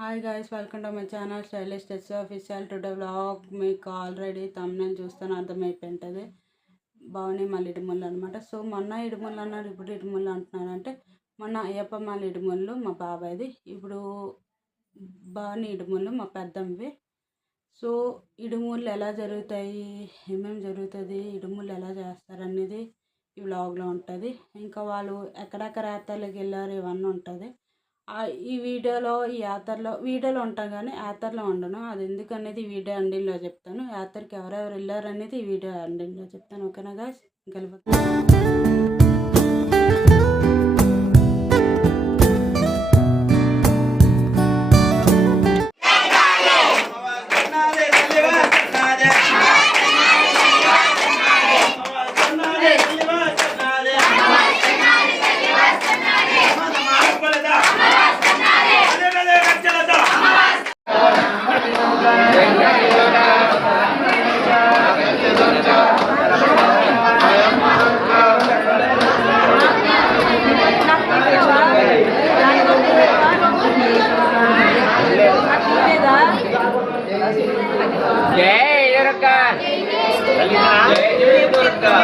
Hi guys, welcome to my channel stylish techs official. Today vlog మీకు already తమ్ముని చూస్తాను అర్థమైపోయింటుంది. బాగున్నాయి మళ్ళీ ఇడుముళ్ళు అనమాట. సో మొన్న ఇడుముళ్ళు అన్నారు, ఇప్పుడు ఇడుముళ్ళు అంటున్నారు. అంటే మొన్న అయ్యప్ప మాల ఇడుముళ్ళు మా బాబాయ్ది, ఇప్పుడు బాగుని ఇడుముళ్ళు మా పెద్దమ్వి. సో ఇడుముళ్ళు ఎలా జరుగుతాయి, ఏమేమి జరుగుతుంది, ఇడుముళ్ళు ఎలా చేస్తారు అనేది ఈ వ్లాగ్లో ఉంటుంది. ఇంకా వాళ్ళు ఎక్కడెక్కడ యాత్రలకు వెళ్ళారు ఇవన్నీ ఉంటుంది. ఈ వీడియోలో వీడియోలో ఉంటాను కానీ యాత్రలో ఉండను. అది ఎందుకనేది ఈ వీడియో ఎండింగ్లో చెప్తాను. యాత్రకి ఎవరెవరు వెళ్ళారు అనేది ఈ వీడియో ఎండింగ్లో చెప్తాను. ఓకేనా గాయ్స్? Durga,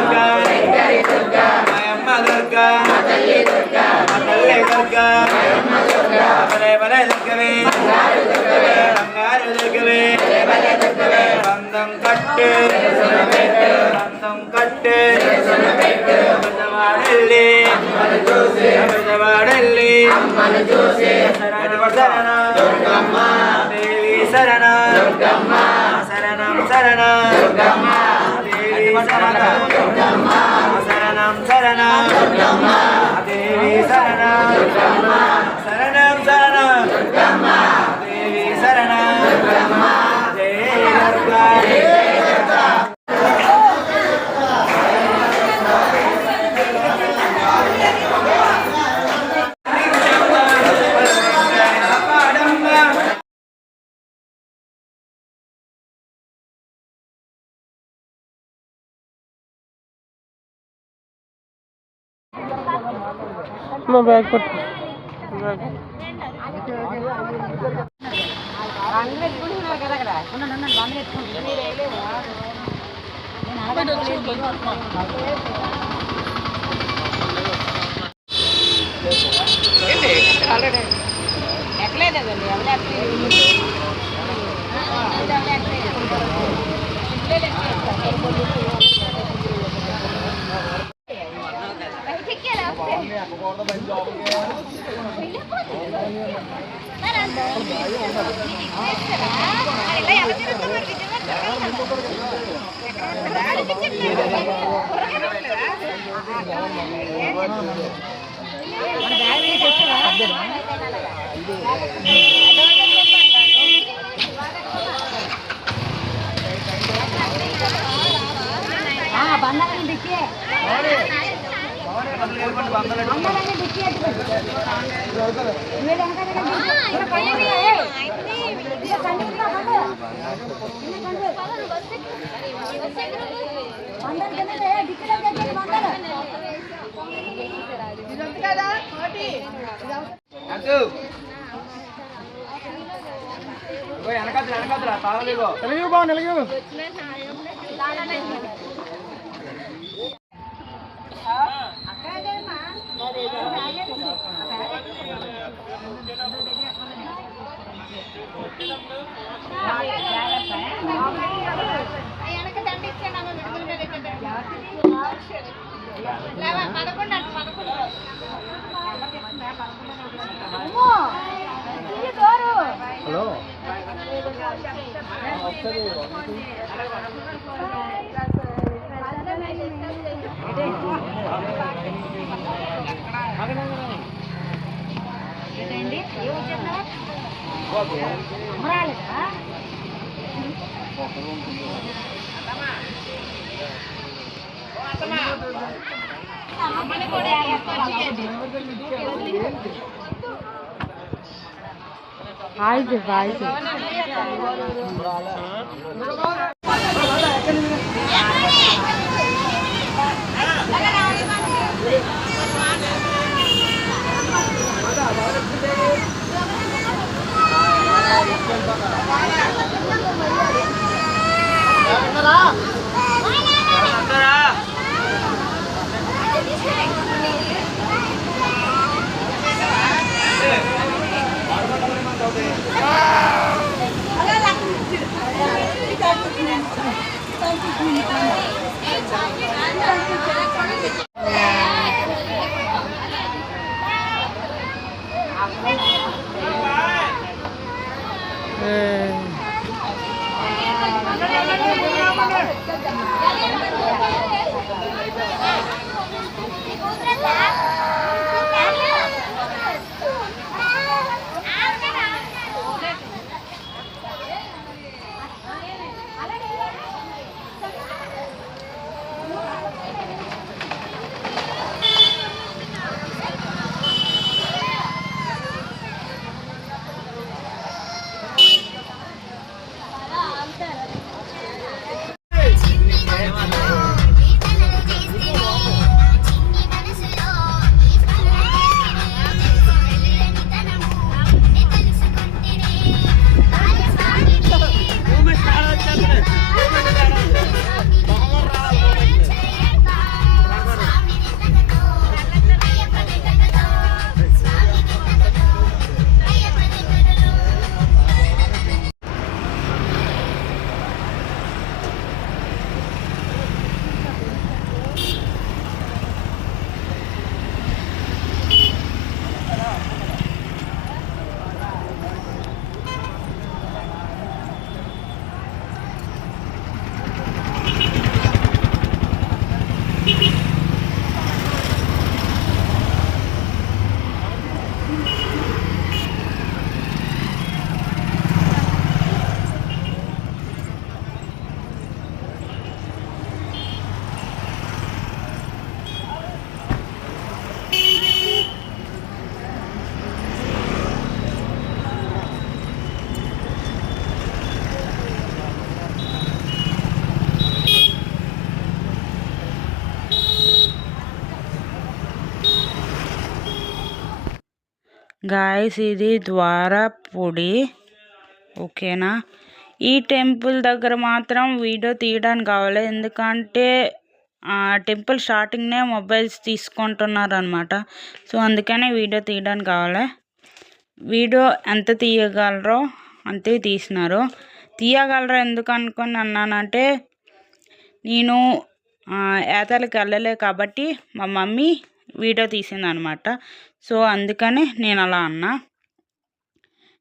Durga, దుర్గా మా తల్లి దుర్గా బలే బలే దుర్గవే బంగారు దుర్గవే బంధం కట్టు బంధం కట్టు అబద్ధవాడల్లి అబద్ధవాడల్లి శరణ దేవి శరణ శరణం శరణ దేవి శరణ శరణం శరణ దేవి శరణ శరణం శరణ దేవి శరణ జయ దుర్గా మా బ్యాగ్ పట్టు గాయస్ ఇది ద్వారపుడి, ఓకేనా. ఈ టెంపుల్ దగ్గర మాత్రం వీడియో తీయడానికి కావాలి, ఎందుకంటే టెంపుల్ స్టార్టింగ్నే మొబైల్స్ తీసుకుంటున్నారు అనమాట. సో అందుకనే వీడియో తీయడానికి కావాలి. వీడియో ఎంత తీయగలరో అంతే తీసినారు. తీయగలరు ఎందుకు అనుకొని అన్నానంటే, నేను యాత్రలకు వెళ్ళలే కాబట్టి మా మమ్మీ వీడియో తీసింది అనమాట. సో అందుకని నేను అలా అన్నా.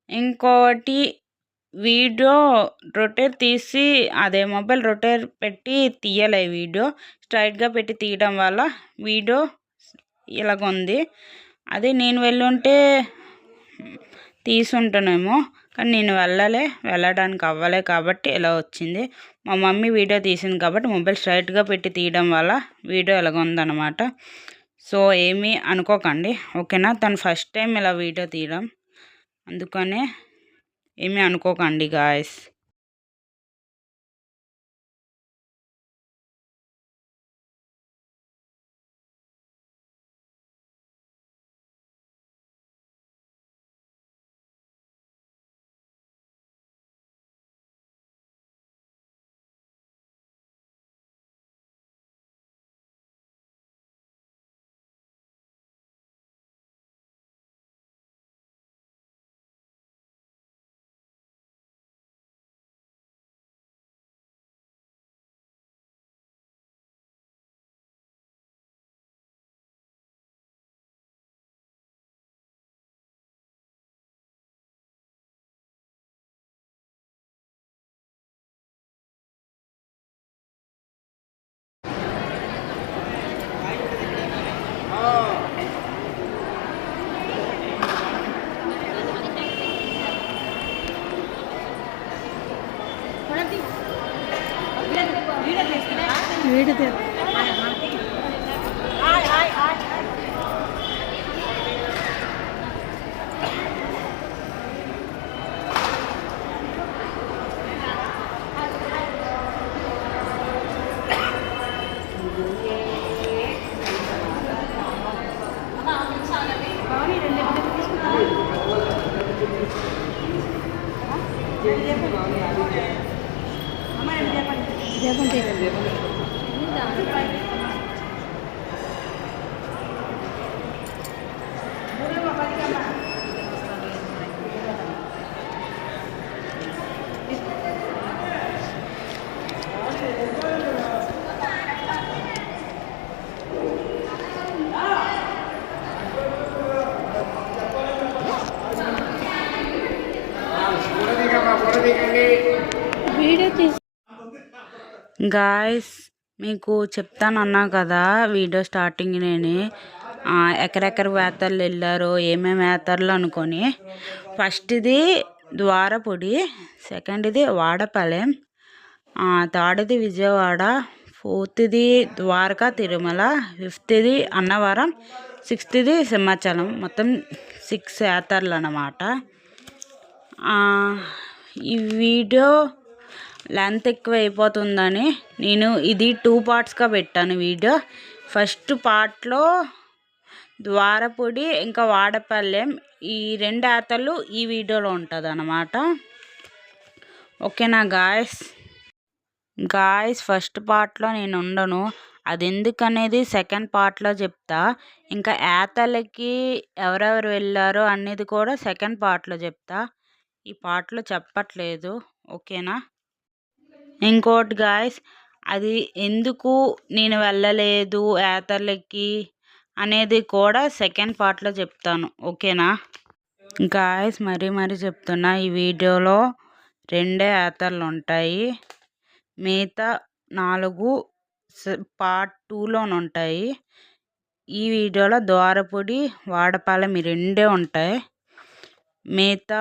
ఇంకోటి, వీడియో రొటేట్ తీసి అదే మొబైల్ రొటేట్ పెట్టి తీయలే. వీడియో స్ట్రైట్గా పెట్టి తీయడం వల్ల వీడియో ఇలాగుంది. అదే నేను వెళ్ళుంటే తీసుంటానేమో, కానీ నేను వెళ్ళడానికి అవ్వలే కాబట్టి ఇలా వచ్చింది. మా మమ్మీ వీడియో తీసింది కాబట్టి మొబైల్ స్ట్రైట్గా పెట్టి తీయడం వల్ల వీడియో ఇలాగ ఉందన్నమాట. సో ఏమీ అనుకోకండి, ఓకేనా. తను ఫస్ట్ టైం ఇలా వీడియో తీయడం, అందుకనే ఏమీ అనుకోకండి గాయస్. గాయస్ మీకు చెప్తానన్నా కదా వీడియో స్టార్టింగ్ నేనే ఎక్కడెక్కడ యాత్రలు వెళ్ళారో ఏమేమి యాత్రలు అనుకొని. ఫస్ట్ది ద్వారపుడి, సెకండ్ది వాడపాలెం, థర్డ్ది విజయవాడ, ఫోర్త్ది ద్వారకా తిరుమల, ఫిఫ్త్ది అన్నవరం, సిక్స్త్ది సింహాచలం. మొత్తం 6 యాత్రలు అన్నమాట. ఈ వీడియో లెంత్ ఎక్కువ అయిపోతుందని నేను ఇది 2 పార్ట్స్గా పెట్టాను వీడియో. ఫస్ట్ పార్ట్లో ద్వారపుడి ఇంకా వాడపల్లెం, ఈ 2 యాత్రలు ఈ వీడియోలో ఉంటుంది అన్నమాట, ఓకేనా గాయస్. ఫస్ట్ పార్ట్లో నేను ఉండను, అది ఎందుకనేది సెకండ్ పార్ట్లో చెప్తా. ఇంకా యాత్రలకి ఎవరెవరు వెళ్ళారో అనేది కూడా సెకండ్ పార్ట్లో చెప్తా, ఈ పార్ట్లో చెప్పట్లేదు, ఓకేనా. ఇంకోటి గాయస్, అది ఎందుకు నేను వెళ్ళలేదు యాత్రలకి అనేది కూడా సెకండ్ పార్ట్లో చెప్తాను, ఓకేనా గాయస్. మరీ చెప్తున్నా, ఈ వీడియోలో 2 యాత్రలు ఉంటాయి, మిగతా 4 పార్ట్ 2లోనే ఉంటాయి. ఈ వీడియోలో ద్వారపూడి వాడపాలెం ఈ రెండే ఉంటాయి. మిగతా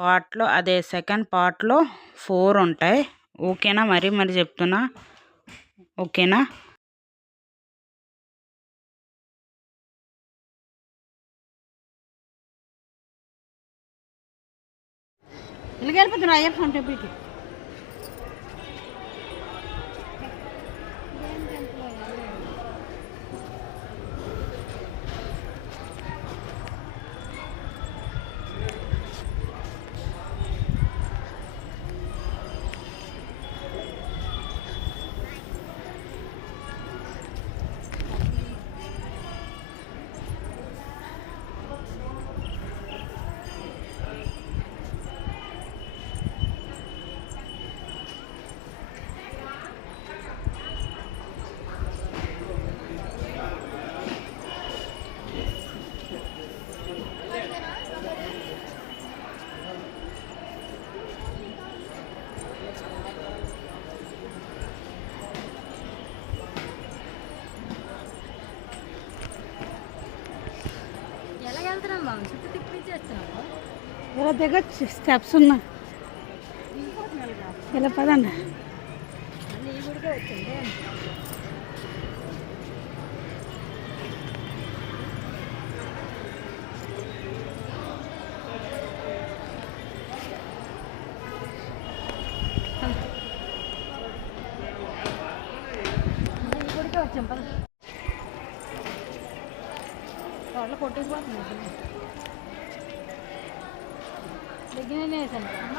పార్ట్లో అదే సెకండ్ పార్ట్లో 4 ఉంటాయి. ఓకేనా? మరి చెప్తున్నా. ఓకేనా? వెళ్ళిపోతున్నా అయ్యప్ప టెంపుల్కి. ఇలా దిగొచ్చు, స్టెప్స్ ఉన్నాయి. ఇలా పదండి. వచ్చాం పద. వాళ్ళు కొట్టేసిపోతుంది. దగ్గరనే వేసాను అమ్మ.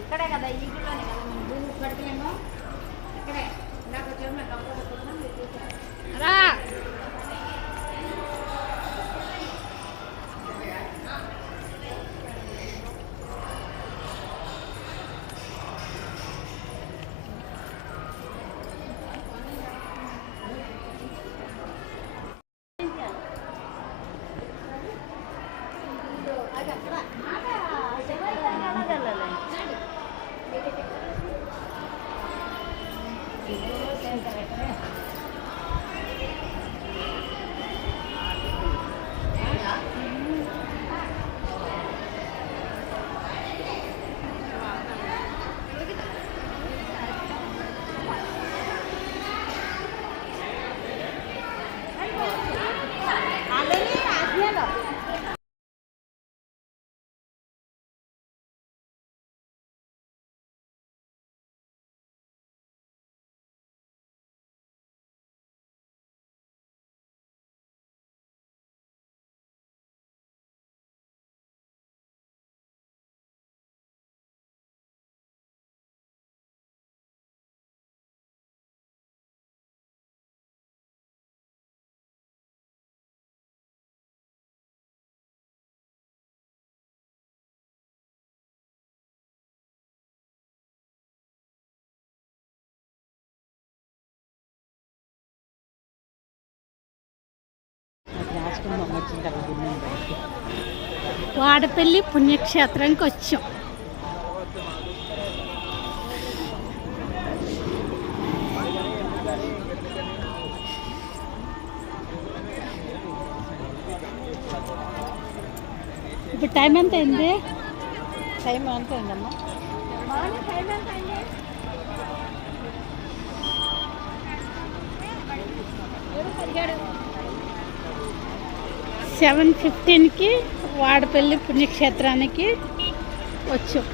ఇక్కడే కదా, ఈ గుడిలోనే కదా మనం భూమి పడిపోయాము. ఇక్కడే ఇందాక వచ్చాము. రా వాడపల్లి పుణ్యక్షేత్రానికి వచ్చాం. ఇప్పుడు టైం ఎంత అయింది? టైం ఎంత అయిందమ్మా? 7:15కి వాడపల్లి పుణ్యక్షేత్రానికి వచ్చాం.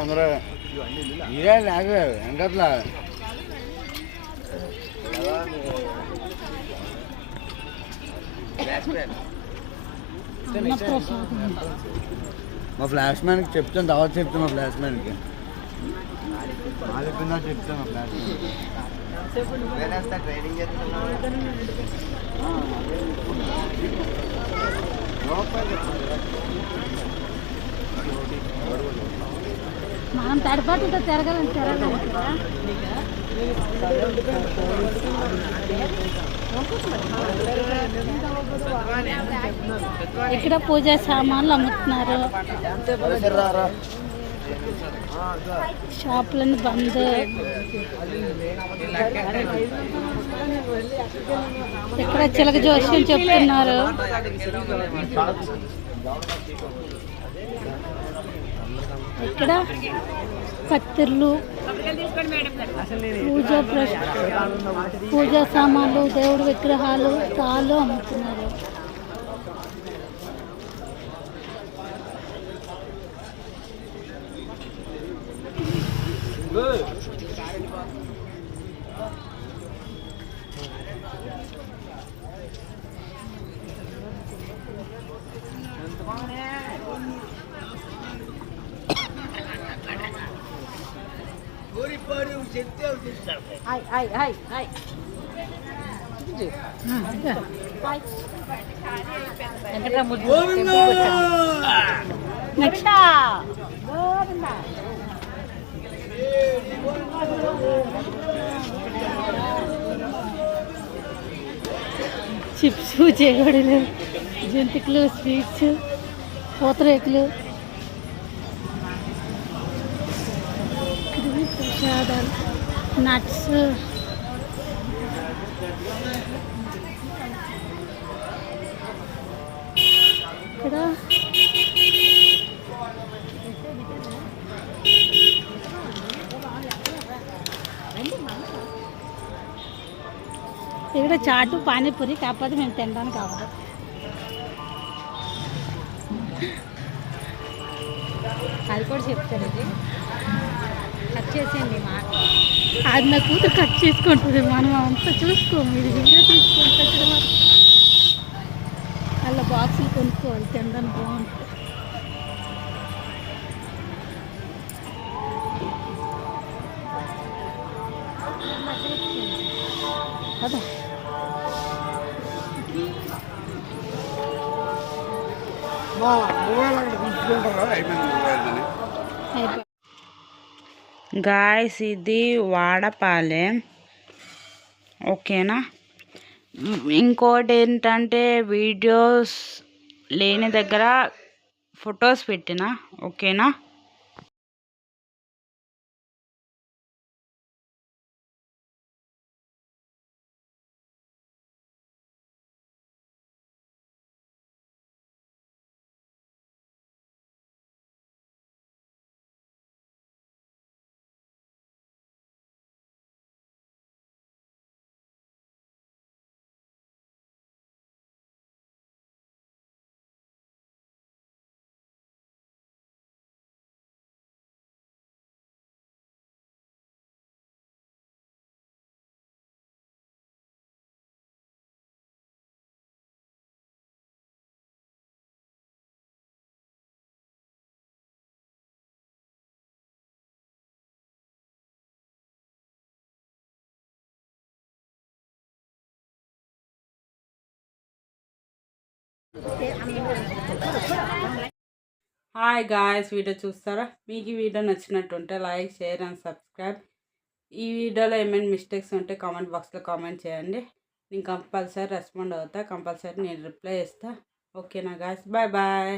అందరూ ఇదే నాకు వెంకట్లా మా ఫ్లాష్ మ్యాన్కి చెప్తాను, తర్వాత చెప్తాను. మా ఫ్లాష్ మ్యాన్కి చెప్పిందా చెప్తాను. మా ఫ్లాష్ మ్యాన్ ట్రైనింగ్ మనం తడపాటుతో తిరగాలని ఇక్కడ పూజా సామాన్లు అమ్ముతున్నారు. షాపులను బంద్. ఇక్కడ చిలక జోష్యం చెప్తున్నారు. ఇక్కడ కత్తిర్లు, పూజా సామాన్లు, దేవుడి విగ్రహాలు, తాళ్ళు అమ్ముతున్నారు. చిప్స్, చేగోడీలు, జంతికలు, స్వీట్స్, పూతరేకులు, ప్రసాదాలు, నట్స్, ఇక్కడ ఇక్కడ చాటు, పానీపూరి, కాకపోతే మేము తినడానికి అవ్వదు. అది కూడా చెప్తారు. కట్ చేసేయండి మా అది నా కూతురు కట్ చేసుకుంటుంది. మనం అంతా చూసుకోము. ఇది వీడియో తీసుకొని పెట్టడం వరకు అలా బాక్సులు కొనుక్కోవాలి. తినడానికి బాగుంటుంది. కదా గాయస్, ఇది వాడపాలెం, ఓకేనా. ఇంకోటి ఏంటంటే వీడియోస్ లేని దగ్గర ఫొటోస్ పెట్టిన, ఓకేనా. హాయ్ గాయ్స్, వీడియో చూస్తారా? మీకు ఈ వీడియో నచ్చినట్టుంటే లైక్, షేర్ అండ్ సబ్స్క్రైబ్. ఈ వీడియోలో ఏమైనా మిస్టేక్స్ ఉంటే కామెంట్ బాక్స్లో కామెంట్ చేయండి. నేను కంపల్సరీ రెస్పాండ్ అవుతా, కంపల్సరీ నేను రిప్లై ఇస్తా. ఓకేనా గాయ్స్, బాయ్ బాయ్.